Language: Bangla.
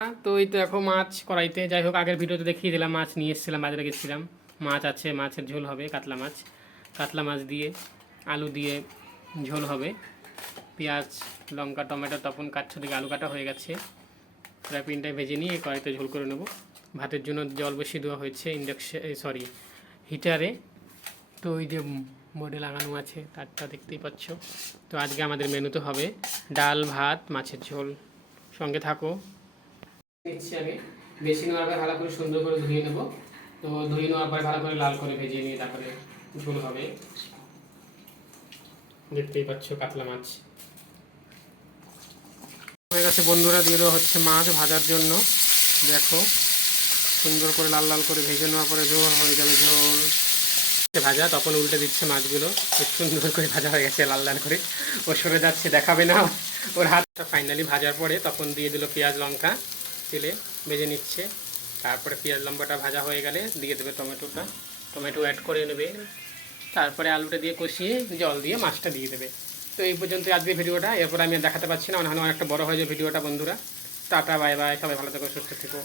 তো এই তো এখন মাছ কড়াইতে, যাই হোক আগের ভিডিওতে দেখিয়ে দিলাম, মাছ নিয়ে এসেছিলাম, বাজারে গেছিলাম, মাছ আছে, মাছের ঝোল হবে, কাতলা মাছ দিয়ে আলু দিয়ে ঝোল হবে। পেঁয়াজ লঙ্কা টমেটো তখন কাটছো, দিকে আলু কাটা হয়ে গেছে, ফ্রাইপ্যানটায় ভেজে নিয়ে কড়াইতে ঝোল করে নেব। ভাতের জন্য জল বসিয়ে দেওয়া হয়েছে হিটারে। তো ওই যে বোর্ডে লাগানো আছে তারটা দেখতেই পাচ্ছ। তো আজকে আমাদের মেনুতে হবে ডাল ভাত মাছের ঝোল, সঙ্গে থাকো। নিচ্ছি আগে, বেশি নেওয়ার পর ভালো করে সুন্দর করে ধুয়ে নেব। তো ধুয়ে নেওয়ার পর ভালো করে লাল করে ভেজে নিয়ে তারপরে ঝোল হবে। দেখতেই পাচ্ছ কাতলা মাছ হয়ে গেছে বন্ধুরা, দিয়ে দেওয়া হচ্ছে মাছ ভাজার জন্য। দেখো সুন্দর করে লাল লাল করে ভেজে নেওয়ার পরে ঝোল হয়ে যাবে, ঝোল ভাজা, তখন উল্টে দিচ্ছে মাছগুলো। খুব সুন্দর করে ভাজা হয়ে গেছে লাল লাল করে, ও সরে যাচ্ছে, দেখাবে না ওর হাতটা। ফাইনালি ভাজার পরে তখন দিয়ে দিল পেঁয়াজ লঙ্কা, তেলে ভেজে নিচ্ছে। তারপরে পেঁয়াজ লঙ্কাটা ভাজা হয়ে গেলে দিয়ে দেবে টমেটো অ্যাড করে নেবে। তারপরে আলুটা দিয়ে কষিয়ে জল দিয়ে মাছটা দিয়ে দেবে। তো এই পর্যন্ত আজকে ভিডিওটা, এরপর আমি আর দেখাতে পারছি না, অনেকটা বড় হয়ে যায় ভিডিওটা বন্ধুরা। টাটা বাই বাই, সবাই ভালো থেকো সুস্থ থেকো।